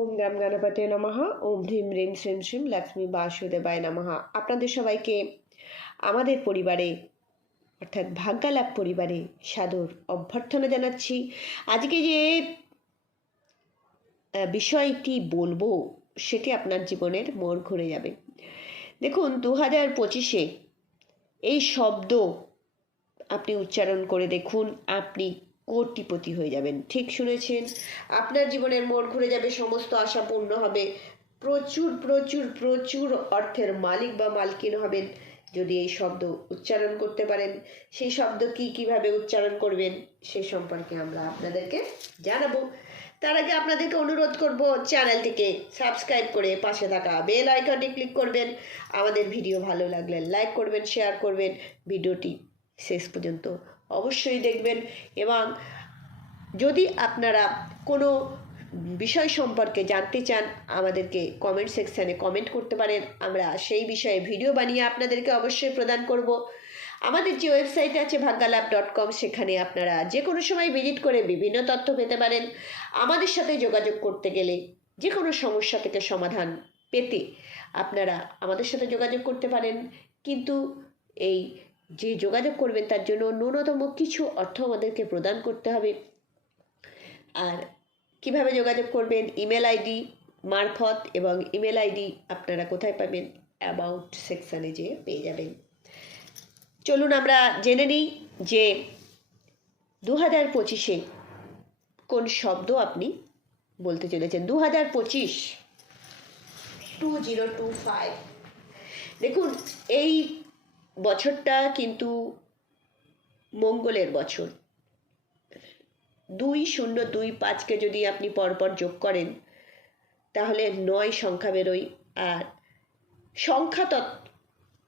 ওম গাম গণপতে নমঃ। ওম হ্রিম রিম শ্রীম শ্রীম লক্ষ্মী বাসুদেবায় নমঃ। আপনাদের সবাইকে আমাদের পরিবারে, অর্থাৎ ভাগ্যালাভ পরিবারে সাদর অভ্যর্থনা জানাচ্ছি। আজকে যে বিষয়টি বলব, সেটি আপনার জীবনের মোড় ঘুরে যাবে। দেখুন দু হাজার পঁচিশে এই শব্দ আপনি উচ্চারণ করে দেখুন, আপনি কোটিপতি হয়ে যাবেন। ঠিক শুনেছেন? আপনার জীবনের মোড় ঘুরে যাবে, সমস্ত আশা পূর্ণ হবে। প্রচুর প্রচুর প্রচুর অর্থের মালিক বা মালকিন হবেন। যদি এই শব্দ উচ্চারণ করতে পারেন, সেই শব্দ কি কীভাবে উচ্চারণ করবেন, সে সম্পর্কে আমরা আপনাদেরকে জানাব। তার আগে আপনাদেরকে অনুরোধ করব, চ্যানেলটিকে সাবস্ক্রাইব করে পাশে থাকা বেল আইকনটি ক্লিক করবেন। আমাদের ভিডিও ভালো লাগলে লাইক করবেন, শেয়ার করবেন। ভিডিওটি শেষ পর্যন্ত অবশ্যই দেখবেন এবং যদি আপনারা কোনো বিষয় সম্পর্কে জানতে চান, আমাদেরকে কমেন্ট সেকশানে কমেন্ট করতে পারেন। আমরা সেই বিষয়ে ভিডিও বানিয়ে আপনাদেরকে অবশ্যই প্রদান করব। আমাদের যে ওয়েবসাইট আছে ভাগ্যালাভ ডট কম সেখানে আপনারা যে কোনো সময় ভিজিট করে বিভিন্ন তথ্য পেতে পারেন। আমাদের সাথে যোগাযোগ করতে গেলে যে কোনো সমস্যা থেকে সমাধান পেতে আপনারা আমাদের সাথে যোগাযোগ করতে পারেন। কিন্তু এই যে যোগাযোগ করবেন, তার জন্য ন্যূনতম কিছু অর্থ আমাদেরকে প্রদান করতে হবে। আর কীভাবে যোগাযোগ করবেন? ইমেল আইডি, মারফত এবং ইমেল আইডি আপনারা কোথায় পাবেন? অ্যাবাউট সেকশানে যেয়ে পেয়ে যাবেন। চলুন আমরা জেনে নিই যে দু হাজার পঁচিশে কোন শব্দ আপনি বলতে চলেছেন। দু হাজার পঁচিশ টু জিরো টু ফাইভ। দেখুন, এই বছরটা কিন্তু মঙ্গলের বছর। দুই শূন্য দুই পাঁচকে যদি আপনি পরপর যোগ করেন, তাহলে নয় সংখ্যা বেরোয়। আর সংখ্যা তত্ত্ব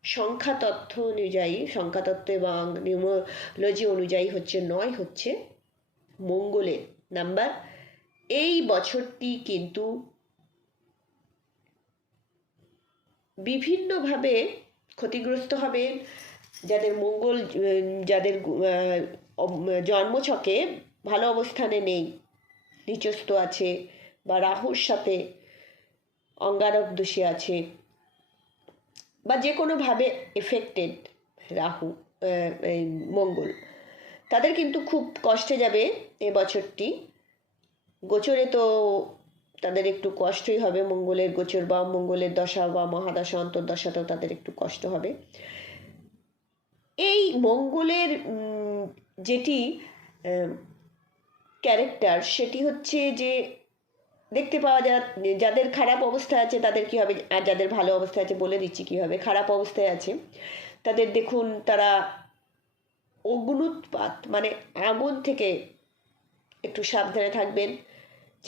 সংখ্যা তথ্য অনুযায়ী, সংখ্যা তত্ত্ব এবং নিউমোলজি অনুযায়ী হচ্ছে নয় হচ্ছে মঙ্গলের নাম্বার। এই বছরটি কিন্তু বিভিন্নভাবে ক্ষতিগ্রস্ত হবেন। যাদের মঙ্গল, যাদের জন্মছকে ভালো অবস্থানে নেই, নিচস্থ আছে বা রাহুর সাথে অঙ্গারক দোষে আছে বা যে কোনোভাবে এফেক্টেড রাহু মঙ্গল, তাদের কিন্তু খুব কষ্টে যাবে এ বছরটি। গোচরে তো তাদের একটু কষ্টই হবে। মঙ্গলের গোচর বা মঙ্গলের দশা বা মহাদশা অন্তর্দশাতেও তাদের একটু কষ্ট হবে। এই মঙ্গলের যেটি ক্যারেক্টার সেটি হচ্ছে যে, দেখতে পাওয়া যা যাদের খারাপ অবস্থায় আছে, তাদের কী হবে? আর যাদের ভালো অবস্থায় আছে, বলে দিচ্ছি কী হবে? খারাপ অবস্থায় আছে, তাদের দেখুন, তারা অগ্নুৎপাত মানে আগুন থেকে একটু সাবধানে থাকবেন।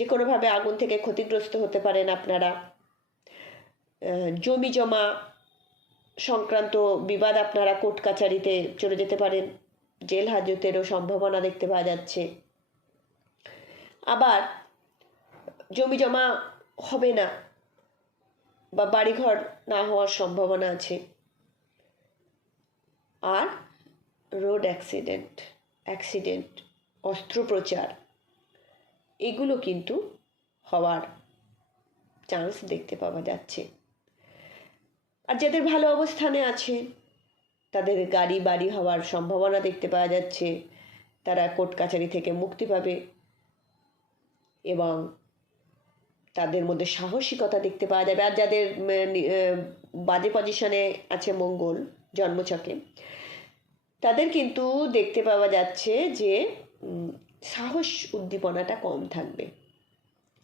যে কোনোভাবে আগুন থেকে ক্ষতিগ্রস্ত হতে পারেন আপনারা। জমি জমা সংক্রান্ত বিবাদ আপনারা কোর্ট কাছারিতে চলে যেতে পারেন। জেল হাজতেরও সম্ভাবনা দেখতে পাওয়া যাচ্ছে। আবার জমি জমা হবে না বা বাড়িঘর না হওয়ার সম্ভাবনা আছে। আর রোড অ্যাক্সিডেন্ট অ্যাক্সিডেন্ট, অস্ত্রোপচার এগুলো কিন্তু হওয়ার চান্স দেখতে পাওয়া যাচ্ছে। আর যাদের ভালো অবস্থানে আছে, তাদের গাড়ি বাড়ি হওয়ার সম্ভাবনা দেখতে পাওয়া যাচ্ছে। তারা কোর্ট কাছারি থেকে মুক্তি পাবে এবং তাদের মধ্যে সাহসিকতা দেখতে পাওয়া যাবে। আর যাদের বাজে পজিশনে আছে মঙ্গল জন্মছকে, তাদের কিন্তু দেখতে পাওয়া যাচ্ছে যে সাহস উদ্দীপনাটা কম থাকবে।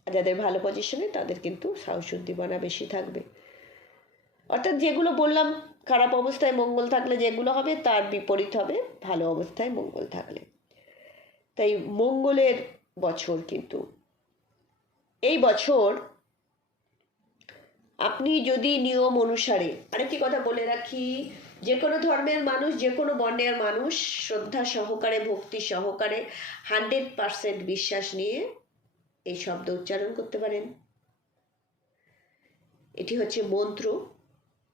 আর যাদের ভালো পজিশনে তাদের কিন্তু সাহস উদ্দীপনা বেশি থাকবে। অর্থাৎ যেগুলো বললাম, খারাপ অবস্থায় মঙ্গল থাকলে যেগুলো হবে, তার বিপরীত হবে ভালো অবস্থায় মঙ্গল থাকলে। তাই মঙ্গলের বছর কিন্তু, এই বছর আপনি যদি নিয়ম অনুসারে, আরেকটি কথা বলে রাখি যে কোনো ধর্মের মানুষ, যে কোনো বর্ণের মানুষ শ্রদ্ধা সহকারে, ভক্তি সহকারে হান্ড্রেড পারসেন্ট বিশ্বাস নিয়ে এই শব্দ উচ্চারণ করতে পারেন। এটি হচ্ছে মন্ত্র,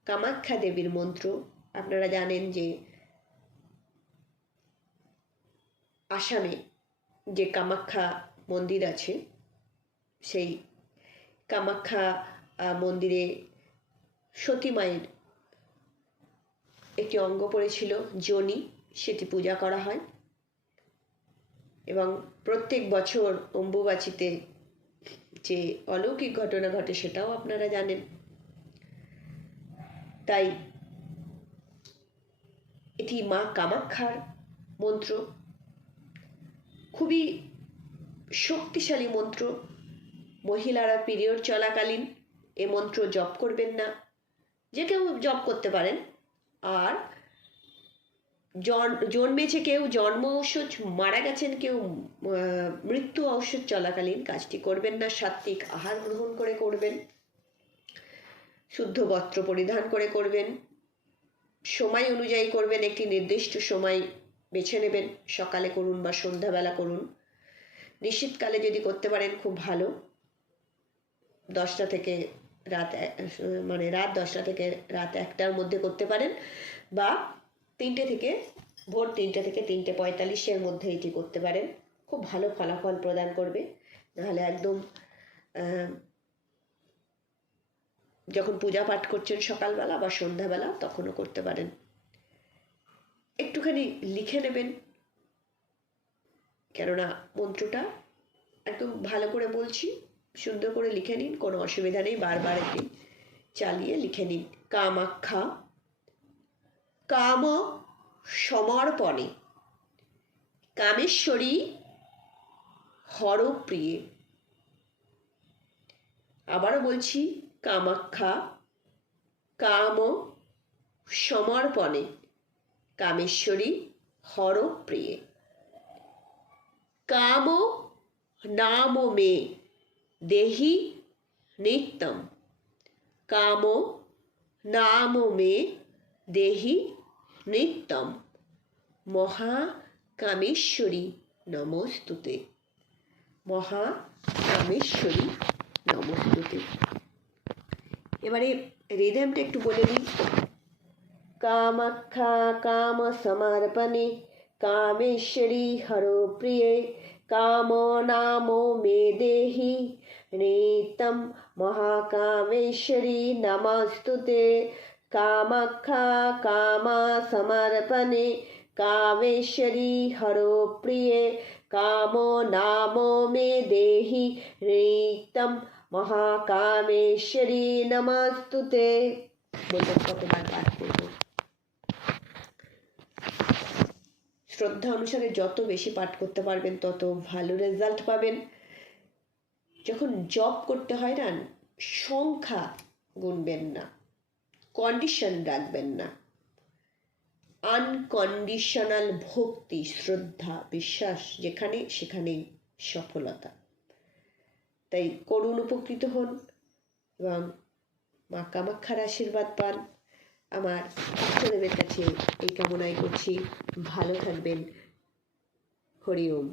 কামাখ্যা দেবীর মন্ত্র। আপনারা জানেন যে আসামে যে কামাখ্যা মন্দির আছে, সেই কামাখ্যা মন্দিরে সতী মায়ের একটি অঙ্গ পড়েছিল যোনি সেটি পূজা করা হয়। এবং প্রত্যেক বছর অম্বুবাচিতে যে অলৌকিক ঘটনা ঘটে সেটাও আপনারা জানেন। তাই এটি মা কামাক্ষার মন্ত্র। খুবই শক্তিশালী মন্ত্র। মহিলারা পিরিয়ড চলাকালীন এ মন্ত্র জপ করবেন না। যে কেউ জপ করতে পারেন। আর জন- জন্মেছে কেউ, জন্ম ঔষধ, মারা গেছেন কেউ মৃত্যু ঔষধ চলাকালীন কাজটি করবেন না সাত্বিক আহার গ্রহণ করে করবেন, শুদ্ধ বস্ত্র পরিধান করে করবেন, সময় অনুযায়ী করবেন, একটি নির্দিষ্ট সময় বেছে নেবেন, সকালে করুন বা সন্ধ্যাবেলা করুন। নিশ্চিতকালে যদি করতে পারেন, খুব ভালো। দশটা থেকে রাত মানে রাত দশটা থেকে রাত একটার মধ্যে করতে পারেন বা তিনটে থেকে, ভোর তিনটে থেকে তিনটে পঁয়তাল্লিশের মধ্যে এটি করতে পারেন। খুব ভালো ফলাফল প্রদান করবে। নাহলে একদম যখন পূজা পাঠ করছেন সকালবেলা বা সন্ধ্যাবেলা, তখনও করতে পারেন। একটুখানি লিখে নেবেন, কেননা মন্ত্রটা একদম ভালো করে বলছি। সুন্দর করে লিখে নিন, কোনো অসুবিধা নেই, বারবার এটি চালিয়ে লিখে নিন। কামাখ্যা কাম সমর্পণে কামেশ্বরী, হরপ্রিয়ে। আবারও বলছি, কামাখ্যা কাম সমর্পণে কামেশ্বরী, হরপ্রিয়ে। কাম নাম মে দেহি নিত্যম। কাম নাম মে দেহি নিত্যম। মহাকামেশ্বরী নমস্তুতে। মহাকামেশ্বরী নমস্তুতে। এবারে রিদমটা একটু বলে দিই। কামাখ্যা কাম সমর্পণে কামেশ্বরী হরো প্রিয়ে কাম নামো মে দেহি নিত্যম মহাকামেশ্বরী নমস্তুতে কামাখ্যা কামা সমর্পণে কামেশ্বরী হরো প্রিয়ে কাম নামো মে দেহি নিত্যম মহাকামেশ্বরী নমস্তুতে বলবেন কতবার পাঠ করব শ্রদ্ধা অনুসারে যত বেশি পাঠ করতে পারবেন, তত ভালো রেজাল্ট পাবেন। যখন জব করতে হয় না, সংখ্যা গুনবেন না কন্ডিশন রাখবেন না। আনকন্ডিশনাল ভক্তি, শ্রদ্ধা, বিশ্বাস, যেখানে সেখানেই সফলতা। তাই করুণ উপকৃত হন এবং মা কামাক্ষার আশীর্বাদ পান। আমার আপনাদের কাছে এই কামনাই করছি। ভালো থাকবেন। হরি ওম।